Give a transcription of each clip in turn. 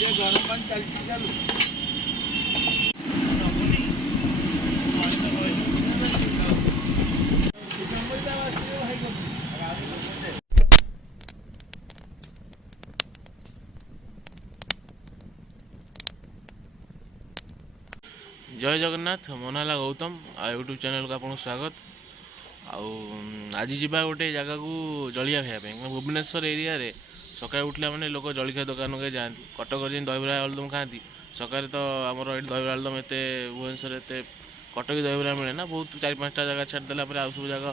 गरम पानी चलती चालू जय जगन्नाथ मो ना गौतम यूट्यूब चैनल को आपको स्वागत। आज जावा गोटे जगह को जलिया खायापी भुवनेश्वर एरिया रे सकाଳେ उठला मैंने लोक जलिया दुकान के जाती कटक जी दहीबरा आलुदम खाती सकाଳେ तो आमर ये दहीबरा आलुदम एत भुवनेश्वर एत कटक दहीबरा मिले ना बहुत 4-5टा जगह छाड़देला आउ सब जगह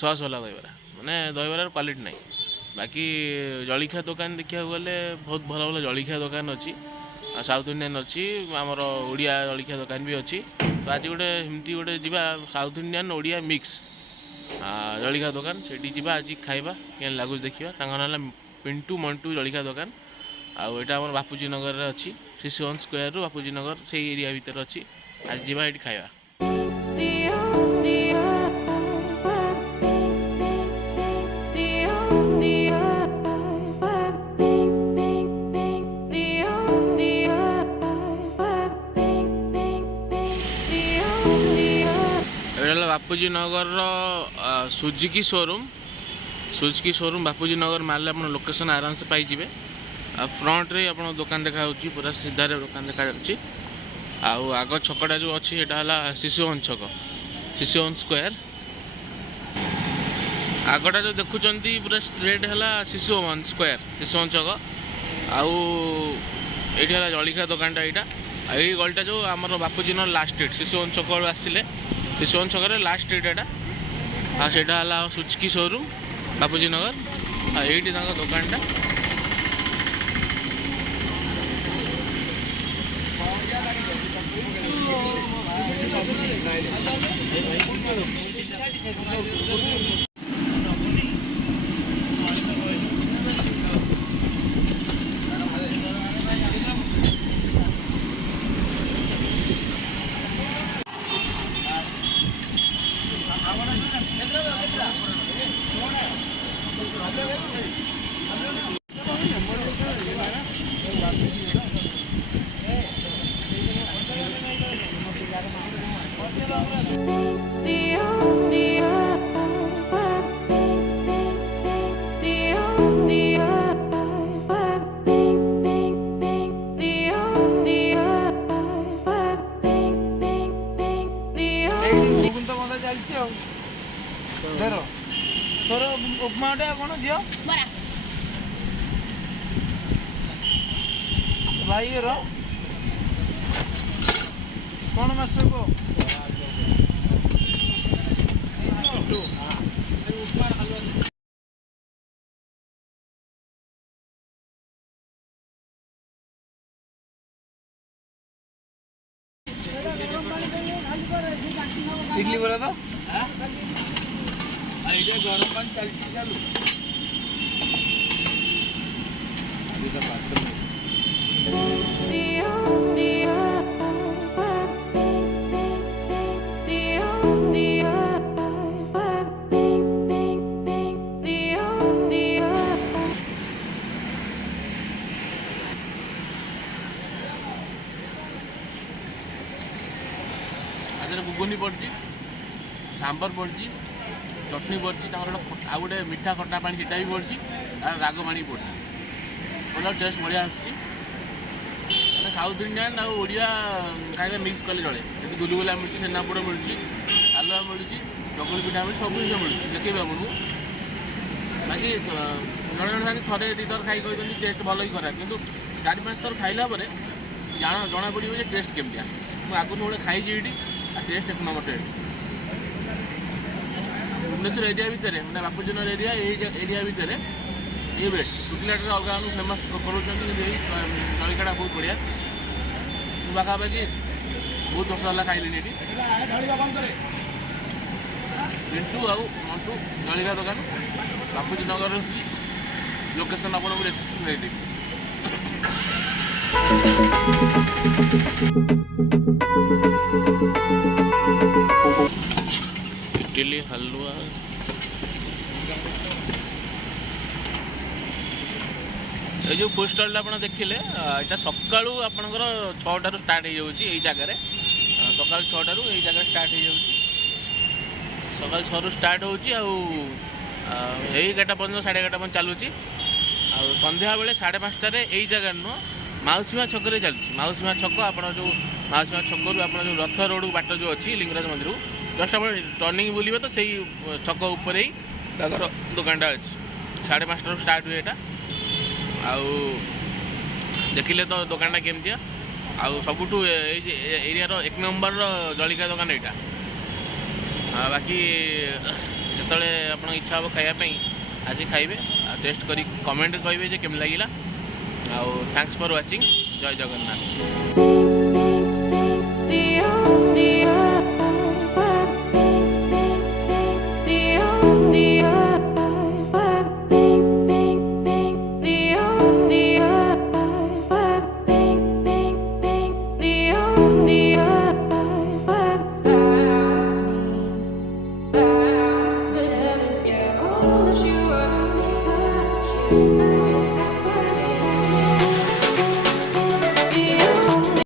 सस वाला दहीबरा मैंने दहीबरार क्वालिटी ना बाकी जलिया दुकान देखा गले बहुत भल भल जलिया दुकान अच्छी साउथ इंडियन अच्छी आमर ओडिया जलिया दुकान भी अच्छी। तो आज गोटे एमती गोटे जा साउथ इंडियन ओडिया मिक्स जलिया दुकान से आज खाइबा क्या लगुच देखा ना पिंटू मंटू जलिया दुकान आईटा आम बापूजी नगर अच्छी शिशु स्क्वायर रु बापूजी नगर से एरिया भितर अच्छी आज जावा ये खाइबा। बापूजी नगर सुजुकी शोरूम बापूजी नगर मारे आप लोकेशन आराम से पाइबे। फ्रंट रे आप दुकान देखा पूरा सीधा दुकान देखा आग छकटा जो अच्छी यहाँ शिशुवन छक शिशुवन स्क्वायर आगटा जो देखुं पूरा स्ट्रेट है शिशुवन स्क्वायर शिशुवन छक आईटी है जलिया दुकानटा यहाँ यही गलटा जो आम बापूजी नगर लास्ट स्ट्रीट शिशुवन छक आसले शिशुवन छक लास्ट स्ट्रीट एटा से सुजुकी शोरूम बापूजी नगर ये दुकानटा तोर उपमा कौन झील भाई कौन मास्टर को इडली बोला तो गरम पानी चलती चालू गुगुनी पड़ी सांबर पड़ी चटनी पड़ी आउ गोटे मीठा खट्टा पानी सीटा भी पड़ी राग पानी पड़ी भल टेस्ट बढ़िया आस साउथ इंडियन आड़िया खाଇବା मिक्स कले चले ये गुलगुला मिलती छेनापोड़ मिलती हालुआ मिलती चकुली पिठा मिलती सब जिन मिलती देखेबे आपको बाकी जड़े जड़े साथी थे दी थर खाई कहते टेस्ट भल ही खराब कि 4-5 थर खाइला जना पड़े टेस्ट केमतिया मुझे आगु सब खाई ये टेस्ट एक नंबर टेस्ट भुवनेश्वर एरिया भितर मैंने बापूजी नगर एरिया भितर ये बेस्ट सुकिलाट अलग अलग फेमस करूँ जलियाटा बहुत बढ़िया पाखापाखि बहुत वर्ष है खाइली ये पिंटू आउ मंटू जलिया दुकान बापूजी नगर लोकेशन आपको डिस्क्रिप्शन देदेवी। इडली हलवा ये जो फुड स्टॉलटा आप देखिले यहाँ सकालू आपणकर 6टारू स्टार्ट हो जाऊँगी यही जगार सकाल 6टारू यही जगह स्टार्ट हो जाऊँगी सकाल 6रू स्टार्ट होची आउ 11टा पर्यटन 11:30 पर्यटन चलुची आ संध्या बेले 5:30 यही जगह नुह माउसीमा छक चलुची माउसीमा छक आप जो माउसीमा छकरू आप जो रथ रोड बाट जो अच्छी लिंगराज मंदिर जस्ट आप टर्निंग बुलिबे तो सही छक उपर ही दुकानटा अच्छी 5:30 स्टार्ट हुए यहाँ आउ देखिले तो दुकानटा केमती आउ सबुठ एरिया 1 नंबर जलिका दुकान यहाँ बाकी जो आप इच्छा हम खायापी आज खाइबे टेस्ट करी कमेंट करेंगे जे केम लगिला आउ थैंक्स फॉर वाचिंग जय जगन्नाथ। You